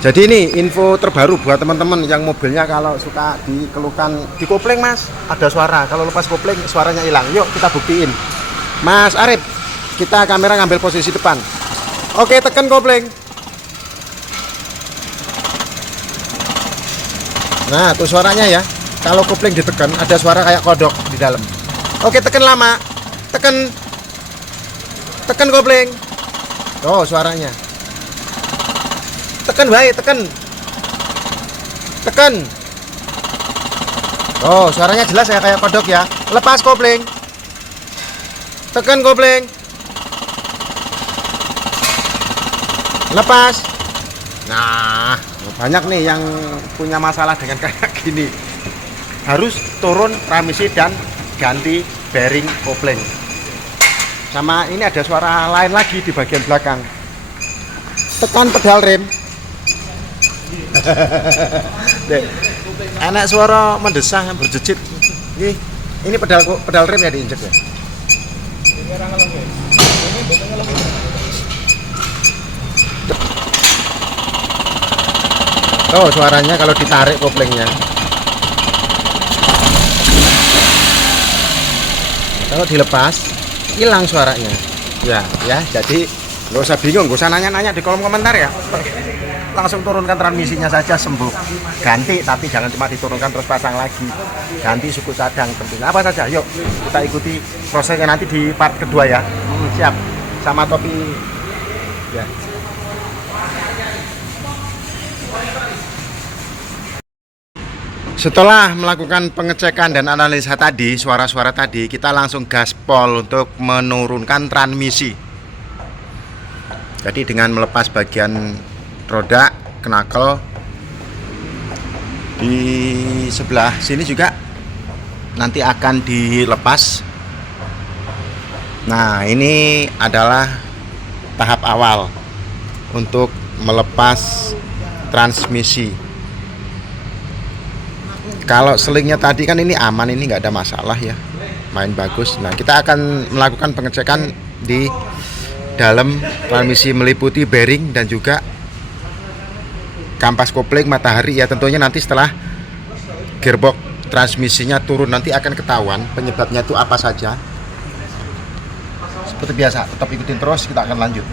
Jadi ini info terbaru buat teman-teman yang mobilnya kalau suka dikeluhkan di kopling mas, ada suara. Kalau lepas kopling suaranya hilang. Yuk kita buktiin. Mas Arif, kita kamera ngambil posisi depan. Oke, tekan kopling. Nah, tuh suaranya ya. Kalau kopling ditekan ada suara kayak kodok di dalam. Oke, tekan lama. Tekan kopling. Oh, suaranya. Tekan baik, tekan. Oh, suaranya jelas ya kayak kodok ya. Lepas kopling. Tekan kopling. Lepas. Nah, banyak nih yang punya masalah dengan kayak gini. Harus turun transmisi dan ganti bearing kopling. Sama ini ada suara lain lagi di bagian belakang. Tekan pedal rem. Enak suara mendesah berjejit. Ini pedal rem ya diinjek ya. Oh, suaranya kalau ditarik koplingnya. Kalau dilepas hilang suaranya. Ya, jadi nggak usah bingung, nggak usah nanya-nanya di kolom komentar ya. Langsung turunkan transmisinya saja sembuh. Ganti, tapi jangan cuma diturunkan terus pasang lagi. Ganti suku cadang penting. Apa saja? Yuk kita ikuti prosesnya nanti di part kedua ya. Siap. Sama topi. Ya. Setelah melakukan pengecekan dan analisa tadi, suara-suara tadi, kita langsung gaspol untuk menurunkan transmisi. Jadi dengan melepas bagian roda, knuckle di sebelah sini juga nanti akan dilepas. Nah, ini adalah tahap awal untuk melepas transmisi. Kalau selingnya tadi kan ini aman, ini nggak ada masalah ya, main bagus. Nah, kita akan melakukan pengecekan di dalam transmisi meliputi bearing dan juga kampas kopling, matahari ya. Tentunya nanti setelah gearbox transmisinya turun nanti akan ketahuan penyebabnya itu apa saja. Seperti biasa, tetap ikutin terus, kita akan lanjut.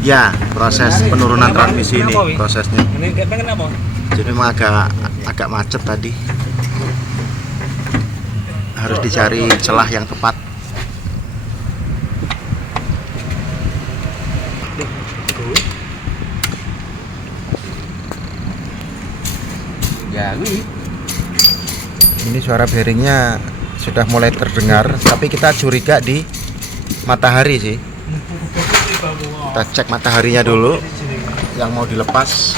Ya, proses penurunan transmisi ini prosesnya. Jadi memang agak macet tadi. Harus dicari celah yang tepat. Ini suara bearingnya sudah mulai terdengar, tapi kita curiga di matahari sih. Kita cek mataharinya dulu yang mau dilepas.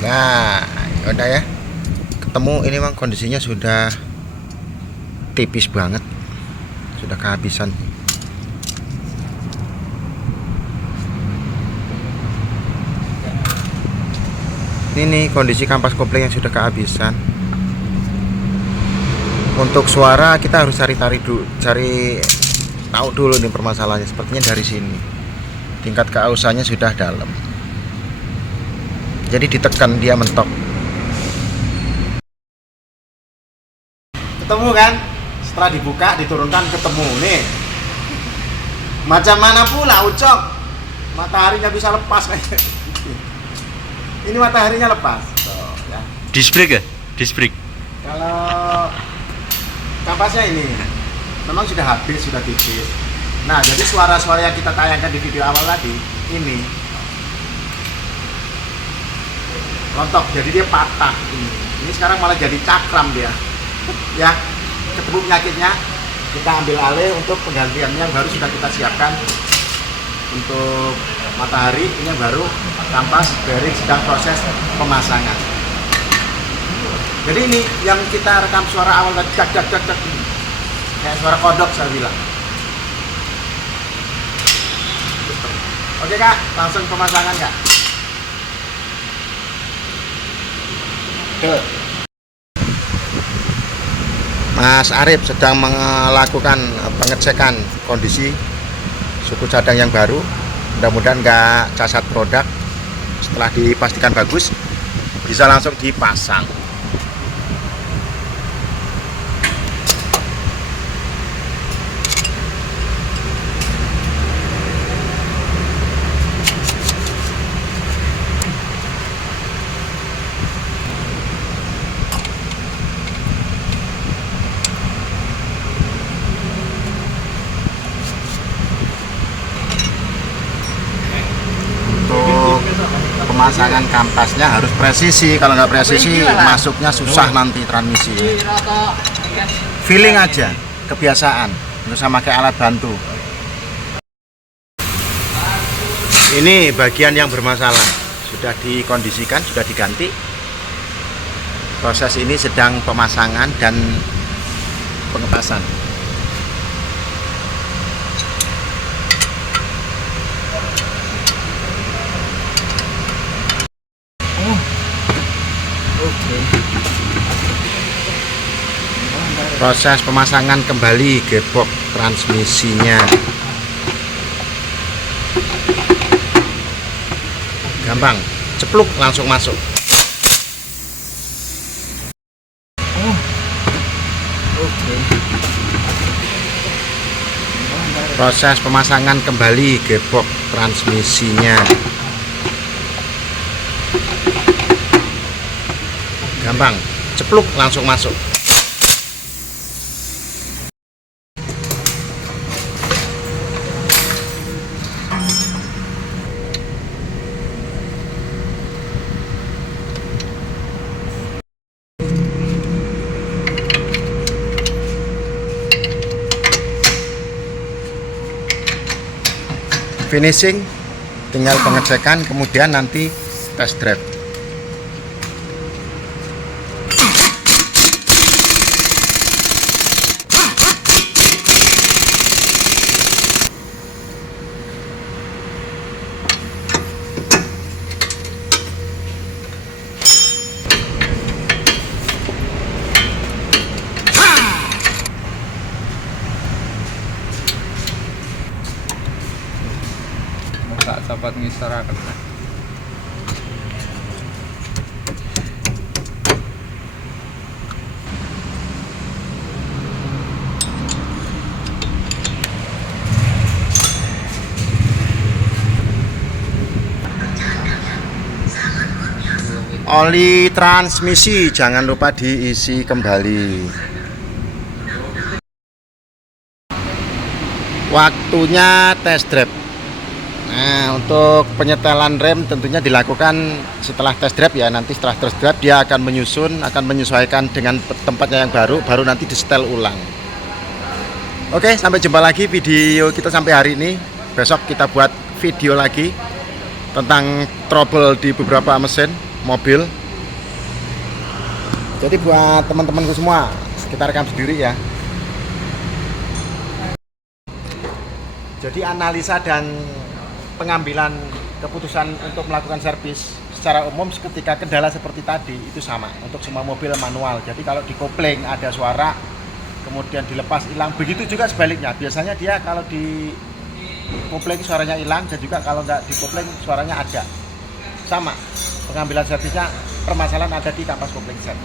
Nah, udah ya. Ketemu ini memang kondisinya sudah tipis banget. Sudah kehabisan. Ini kondisi kampas kopling yang sudah kehabisan. Untuk suara kita harus cari tahu dulu nih permasalahannya. Sepertinya dari sini tingkat keausannya sudah dalam, jadi ditekan dia mentok. Ketemu kan, setelah dibuka diturunkan ketemu nih. Macam mana pula Ucok, mataharinya bisa lepas kayak ini, mataharinya lepas. So, ya. Disc brake ya? Disc brake. Kalau kampasnya ini memang sudah habis, sudah tipis. Nah, jadi suara-suara yang kita tayangkan di video awal tadi ini rontok, jadi dia patah. Ini sekarang malah jadi cakram dia. Ya, ketemu penyakitnya, kita ambil alih untuk penggantiannya yang baru sudah kita siapkan. Untuk matahari ini yang baru, kampas bearing sedang proses pemasangan. Jadi ini yang kita rekam suara awal tadi, cak kayak suara kodok saya bilang. Oke Kak, langsung pemasangan Kak. Mas Arif sedang melakukan pengecekan kondisi suku cadang yang baru. Mudah-mudahan nggak cacat produk. Setelah dipastikan bagus, bisa langsung dipasang. Pemasangan kampasnya harus presisi, kalau nggak presisi masuknya susah nanti transmisi. Feeling aja, kebiasaan, nggak usah pakai alat bantu. Ini bagian yang bermasalah, sudah dikondisikan, sudah diganti. Proses ini sedang pemasangan dan pengepasan. Proses pemasangan kembali gearbox transmisinya. Gampang, cepluk langsung masuk. Proses pemasangan kembali gearbox transmisinya. Gampang, cepluk langsung masuk. Finishing, tinggal pengecekan, kemudian nanti test drive. Tak dapat ngisarakan. Oli transmisi jangan lupa diisi kembali. Waktunya test drive. Nah, untuk penyetelan rem tentunya dilakukan setelah test drive ya. Nanti setelah test drive dia akan menyesuaikan dengan tempatnya yang baru nanti disetel ulang. Oke, sampai jumpa lagi video kita sampai hari ini. Besok kita buat video lagi tentang trouble di beberapa mesin mobil. Jadi buat teman-temanku semua, kita rekam sendiri ya. Jadi analisa dan pengambilan keputusan untuk melakukan servis secara umum ketika kendala seperti tadi itu sama untuk semua mobil manual. Jadi kalau di kopling ada suara, kemudian dilepas hilang. Begitu juga sebaliknya, biasanya dia kalau di kopling suaranya hilang, dan juga kalau nggak di kopling suaranya ada. Sama, pengambilan servisnya permasalahan ada di kampas kopling set.